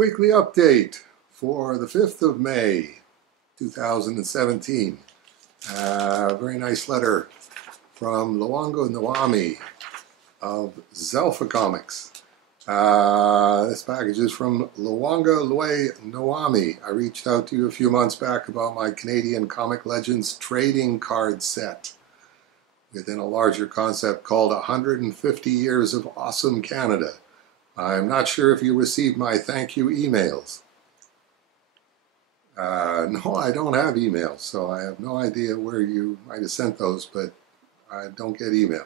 Weekly update for the 5th of May, 2017. Very nice letter from Luongo Nawami of Zelfa Comics. This package is from Luongo Nawami. I reached out to you a few months back about my Canadian Comic Legends trading card set within a larger concept called 150 Years of Awesome Canada. I'm not sure if you received my thank you emails. No, I don't have emails, so I have no idea where you might have sent those, but I don't get email.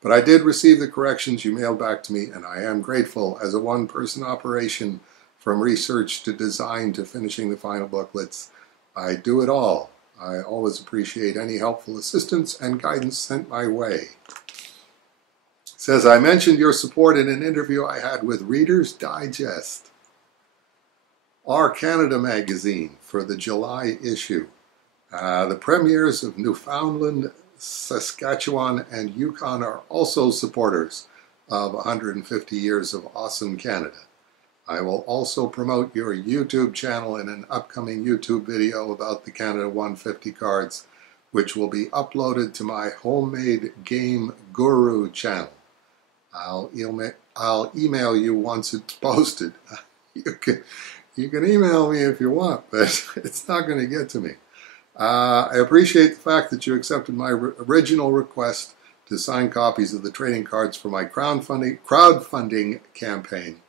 But I did receive the corrections you mailed back to me, and I am grateful. As a one-person operation, from research to design to finishing the final booklets, I do it all. I always appreciate any helpful assistance and guidance sent my way. It says, I mentioned your support in an interview I had with Reader's Digest, Our Canada magazine, for the July issue. The premiers of Newfoundland, Saskatchewan, and Yukon are also supporters of 150 Years of Awesome Canada. I will also promote your YouTube channel in an upcoming YouTube video about the Canada 150 cards, which will be uploaded to my Homemade Game Guru channel. I'll email you once it's posted. You can email me if you want, but it's not going to get to me. I appreciate the fact that you accepted my original request to sign copies of the trading cards for my crowdfunding campaign.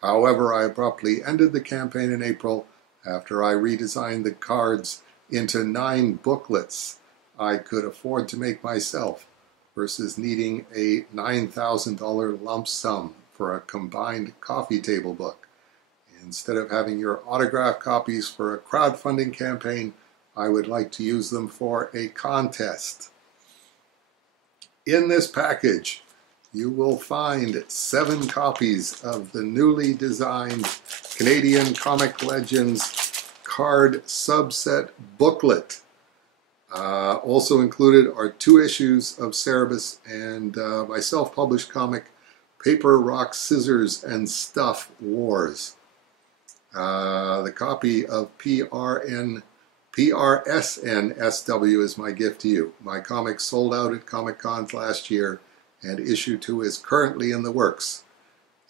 However, I abruptly ended the campaign in April after I redesigned the cards into 9 booklets I could afford to make myself, versus needing a $9,000 lump sum for a combined coffee table book. Instead of having your autograph copies for a crowdfunding campaign, I would like to use them for a contest. In this package, you will find 7 copies of the newly designed Canadian Comic Legends card subset booklet. Also included are 2 issues of Cerebus and my self-published comic, Paper, Rock, Scissors, and Stuff Wars. The copy of PRSNSW is my gift to you. My comic sold out at Comic-Cons last year, and issue 2 is currently in the works.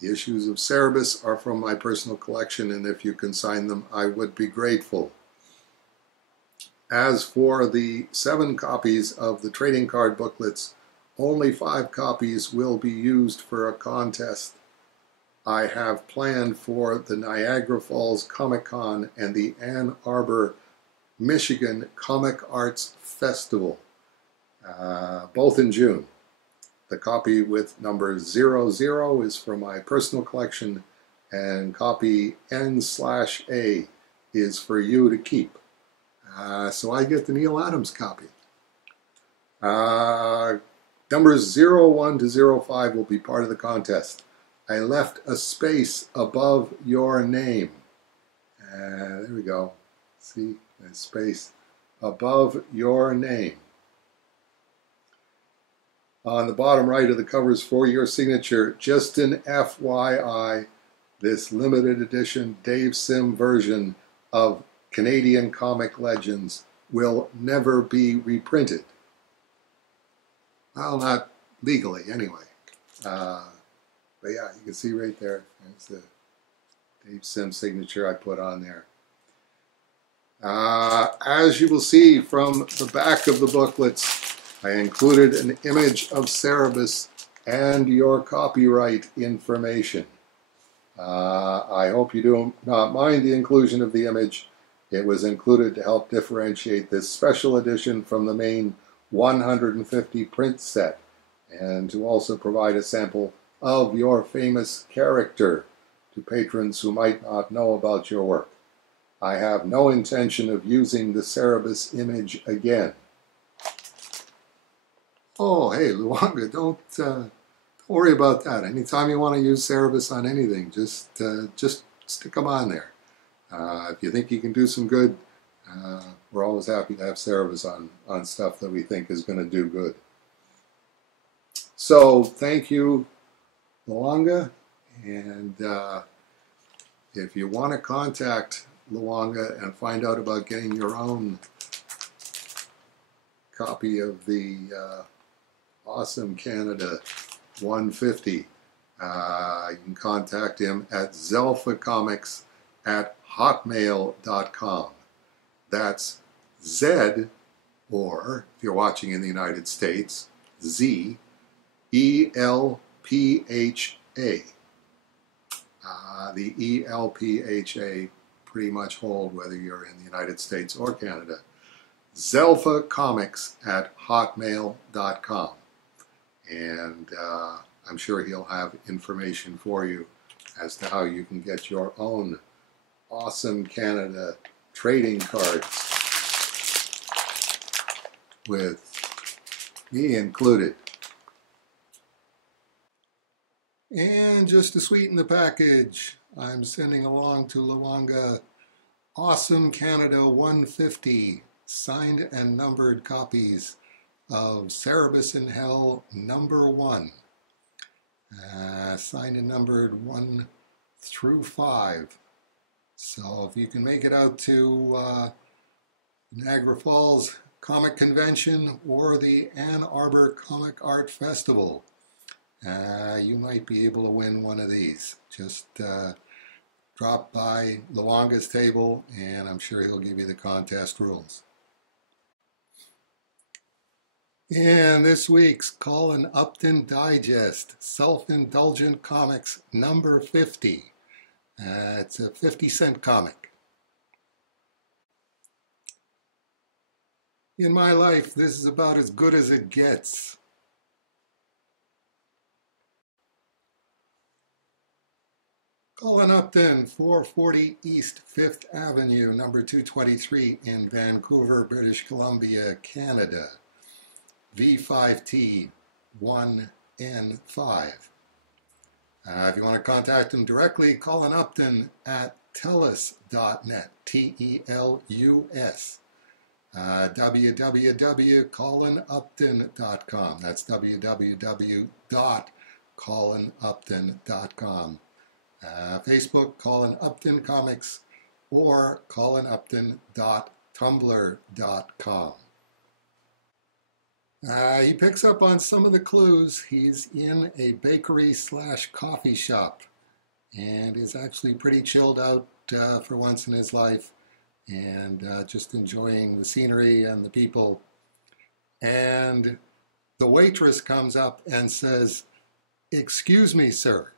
The issues of Cerebus are from my personal collection, and if you can sign them, I would be grateful. As for the 7 copies of the trading card booklets, only 5 copies will be used for a contest I have planned for the Niagara Falls Comic-Con and the Ann Arbor, Michigan Comic Arts Festival, both in June. The copy with number 00 is for my personal collection, and copy N/A is for you to keep. So I get the Neil Adams copy. Numbers 01 to 05 will be part of the contest. I left a space above your name. There we go. See, a space above your name. On the bottom right of the cover is for your signature. Just an FYI, this limited edition Dave Sim version of Canadian Comic Legends will never be reprinted. Well, not legally anyway. But yeah, you can see right there, there's the Dave Sim signature I put on there. As you will see from the back of the booklets, I included an image of Cerebus and your copyright information. I hope you do not mind the inclusion of the image. It was included to help differentiate this special edition from the main 150 print set, and to also provide a sample of your famous character to patrons who might not know about your work. I have no intention of using the Cerebus image again. Oh, hey, Luongo, don't worry about that. Anytime you want to use Cerebus on anything, just stick them on there. If you think you can do some good, we're always happy to have Cerebus on stuff that we think is going to do good. So, thank you, Luongo, and If you want to contact Luonga and find out about getting your own copy of the Awesome Canada 150, you can contact him at zelfacomics@hotmail.com. That's Z, or if you're watching in the United States, Z, ELPHA. The ELPHA pretty much hold whether you're in the United States or Canada. zelfacomics@hotmail.com. And I'm sure he'll have information for you as to how you can get your own Awesome Canada trading cards with me included. And just to sweeten the package, I'm sending along to Luonga Awesome Canada 150 signed and numbered copies of Cerebus in Hell #1. Signed and numbered 1 through 5. So if you can make it out to Niagara Falls Comic Convention or the Ann Arbor Comic Art Festival, you might be able to win one of these. Just drop by Luonga's table and I'm sure he'll give you the contest rules. And this week's Colin Upton Digest, Self-Indulgent Comics #50. It's a 50-cent comic. In my life, this is about as good as it gets. Colin Upton, 440 East 5th Avenue, number 223 in Vancouver, British Columbia, Canada. V5T1N5. If you want to contact him directly, Colin Upton at telus.net, TELUS. www.colinupton.com. That's www.colinupton.com. Facebook, Colin Upton Comics, or colinupton.tumblr.com. He picks up on some of the clues. He's in a bakery/coffee shop and is actually pretty chilled out for once in his life and just enjoying the scenery and the people. And the waitress comes up and says, "Excuse me, sir."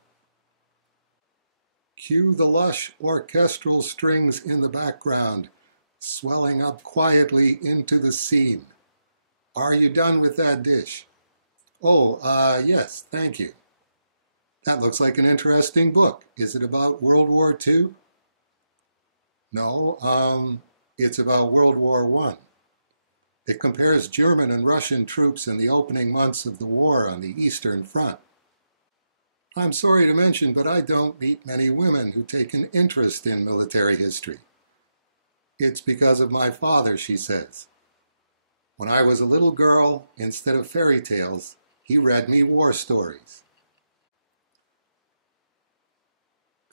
Cue the lush orchestral strings in the background, swelling up quietly into the scene. "Are you done with that dish?" "Oh, yes, thank you." "That looks like an interesting book. Is it about World War II?" "No, it's about World War I. It compares German and Russian troops in the opening months of the war on the Eastern Front." "I'm sorry to mention, but I don't meet many women who take an interest in military history." "It's because of my father," she says. "When I was a little girl, instead of fairy tales, he read me war stories."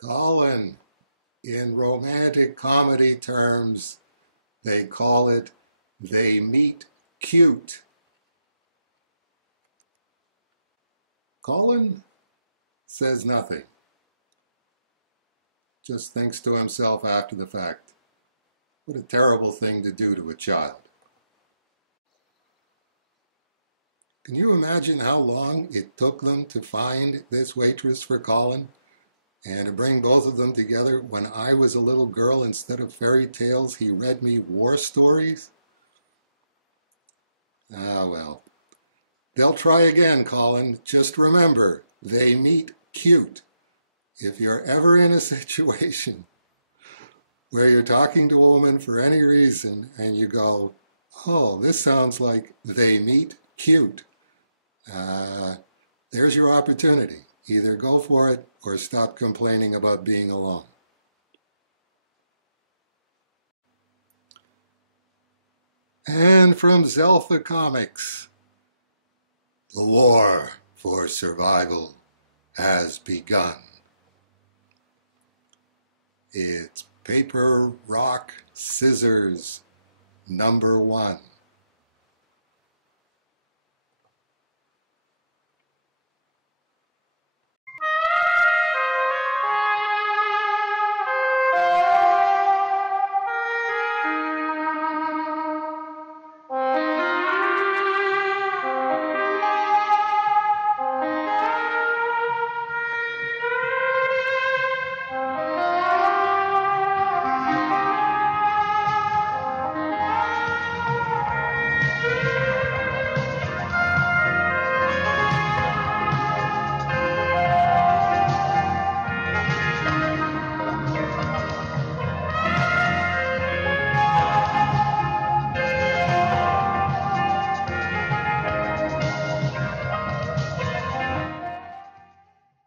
Colin, in romantic comedy terms, they call it "they meet cute." Colin says nothing, just thinks to himself after the fact, what a terrible thing to do to a child. Can you imagine how long it took them to find this waitress for Colin and to bring both of them together? When I was a little girl, instead of fairy tales, he read me war stories? Ah, well. They'll try again, Colin. Just remember, they meet cute. If you're ever in a situation where you're talking to a woman for any reason and you go, "Oh, this sounds like they meet cute," there's your opportunity. Either go for it or stop complaining about being alone. And from Zelfa Comics, the war for survival has begun. It's paper, rock, scissors, number 1.